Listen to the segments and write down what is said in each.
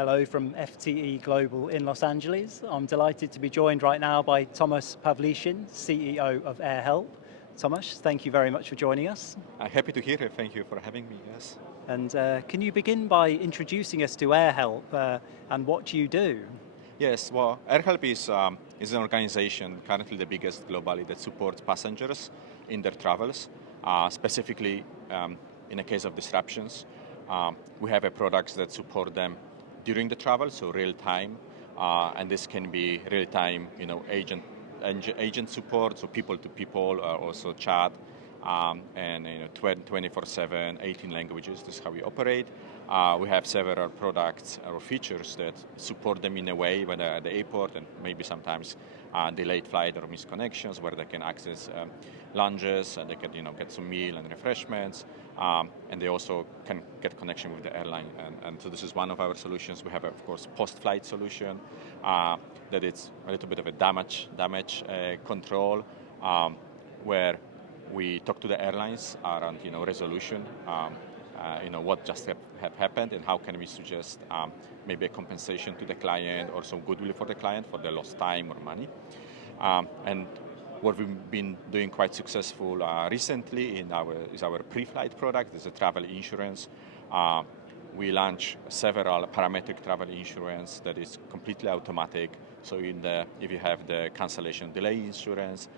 Hello from FTE Global in Los Angeles. I'm delighted to be joined right now by Tomasz Pawliszyn, CEO of AirHelp. Tomasz, thank you very much for joining us. Happy to hear it. Thank you for having me, yes. And can you begin by introducing us to AirHelp and what you do? Yes, well, AirHelp is an organization, currently the biggest globally, that supports passengers in their travels, specifically in a case of disruptions. We have products that support them during the travel, so real time, and this can be real time, agent support, so people to people, also chat, and 24/7, 18 languages. This is how we operate. We have several products or features that support them in a way when they're at the airport, and maybe sometimes delayed flight or missed connections, where they can access lounges and they can get some meal and refreshments, and they also can get connection with the airline. And so this is one of our solutions. We have, of course, post-flight solution that it's a little bit of a damage control, where we talk to the airlines around resolution. What just have happened, and how can we suggest maybe a compensation to the client or some goodwill for the client for the lost time or money. And what we've been doing quite successful recently is our pre-flight product. It's a travel insurance. We launched several parametric travel insurance that is completely automatic. So if you have the cancellation delay insurance,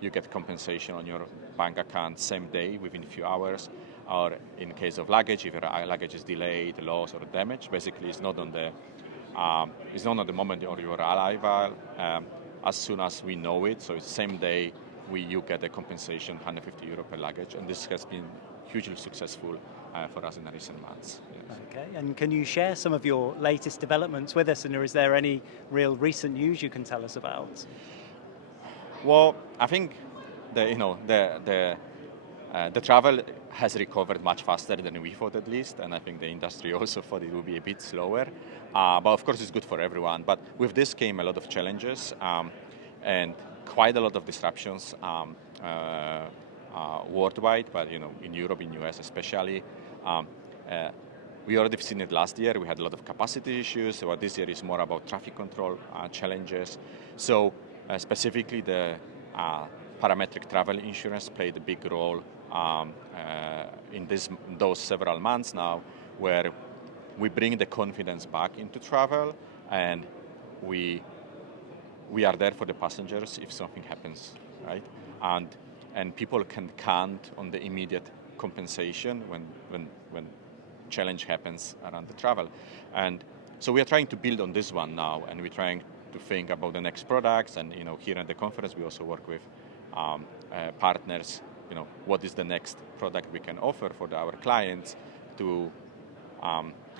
you get compensation on your bank account same day within a few hours. Or in case of luggage, if your luggage is delayed, lost, or damaged, basically it's not on the moment of your arrival. As soon as we know it, so it's same day, you get a compensation, €150 per luggage, and this has been hugely successful for us in the recent months. Yes. Okay, and can you share some of your latest developments with us, and is there any real recent news you can tell us about? Well, I think the travel has recovered much faster than we thought, at least, and I think the industry also thought it would be a bit slower. But of course, it's good for everyone. But with this came a lot of challenges and quite a lot of disruptions worldwide, but in Europe, in US especially. We already seen it last year. We had a lot of capacity issues. So this year is more about traffic control challenges. So specifically, the parametric travel insurance played a big role in those several months now, where we bring the confidence back into travel, and we are there for the passengers if something happens, right? And people can count on the immediate compensation when challenge happens around the travel. And so we are trying to build on this one now, and we're trying to think about the next products. And here at the conference, we also work with partners. What is the next product we can offer for our clients to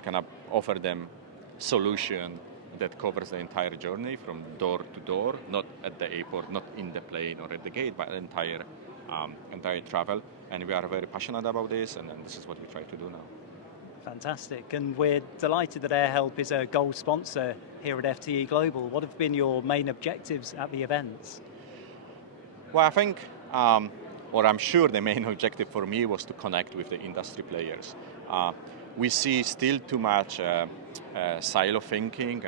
kind of offer them solution that covers the entire journey from door to door, not at the airport, not in the plane or at the gate, but entire travel. And we are very passionate about this, and this is what we try to do now. Fantastic, and we're delighted that AirHelp is a gold sponsor here at FTE Global. What have been your main objectives at the events? Well, I think, or I'm sure the main objective for me was to connect with the industry players. We see still too much silo thinking,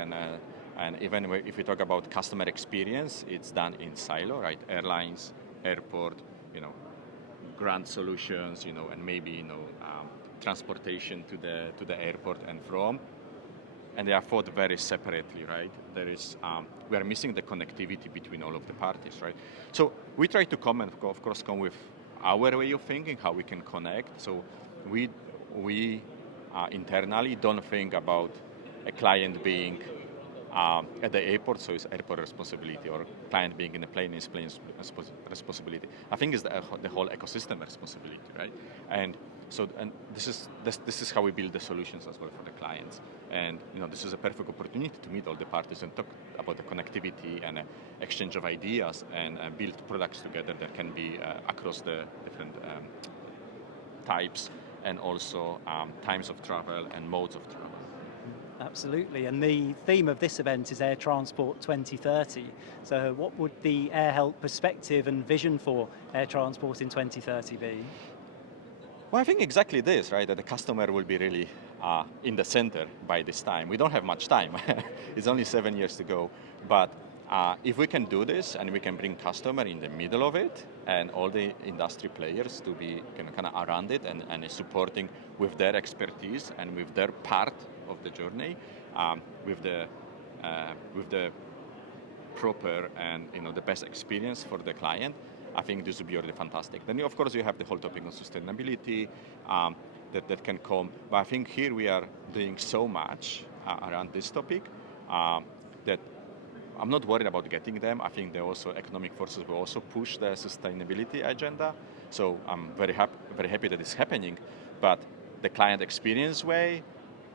and even if we talk about customer experience, it's done in silo, right? Airlines, airport, grant solutions, and maybe transportation to the airport and from. And they are thought very separately, right? We are missing the connectivity between all of the parties, right? So we try to come with our way of thinking, how we can connect. So we internally don't think about a client being at the airport, so it's airport responsibility, or client being in a plane is plane's responsibility. I think it's the whole ecosystem responsibility, right? And this is how we build the solutions as well for the clients. And this is a perfect opportunity to meet all the parties and talk about the connectivity and exchange of ideas and build products together that can be across the different types and also times of travel and modes of travel. Absolutely, and the theme of this event is Air Transport 2030. So what would the AirHelp perspective and vision for air transport in 2030 be? Well, I think exactly this, right? That the customer will be really in the center by this time. We don't have much time. It's only 7 years to go. But if we can do this and we can bring customer in the middle of it and all the industry players to be kind of around it and supporting with their expertise and with their part of the journey, with the proper and the best experience for the client, I think this would be really fantastic. Then of course you have the whole topic of sustainability that can come. But I think here we are doing so much around this topic that I'm not worried about getting them. I think also economic forces will also push the sustainability agenda. So I'm very happy that it's happening. But the client experience way,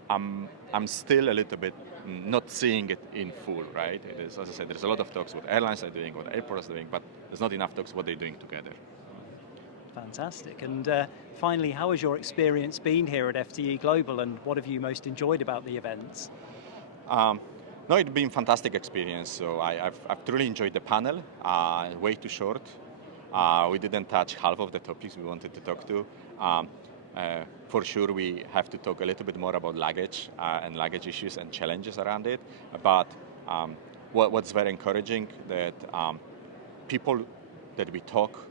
I'm still a little bit not seeing it in full, right? It is, as I said, there's a lot of talks what airlines are doing, what airports are doing, but there's not enough talks what they're doing together. Fantastic. And finally, how has your experience been here at FTE Global, and what have you most enjoyed about the events? No, it's been a fantastic experience. So I've truly enjoyed the panel. Way too short. We didn't touch half of the topics we wanted to talk to. For sure, we have to talk a little bit more about luggage and luggage issues and challenges around it. But what's very encouraging that people that we talk,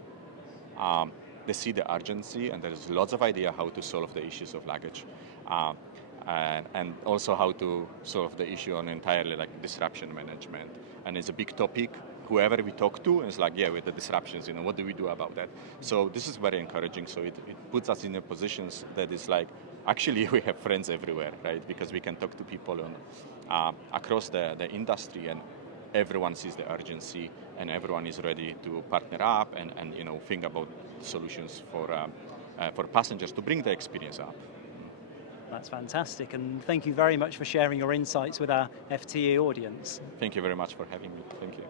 they see the urgency, and there's lots of idea how to solve the issues of luggage. And also how to solve the issue on entirely like disruption management. And it's a big topic. Whoever we talk to is like, yeah, with the disruptions, what do we do about that? So this is very encouraging. So it puts us in a positions that is like, actually we have friends everywhere, right? Because we can talk to people across the industry, and everyone sees the urgency and everyone is ready to partner up and think about solutions for passengers to bring the experience up. That's fantastic, and thank you very much for sharing your insights with our FTE audience. Thank you very much for having me. Thank you.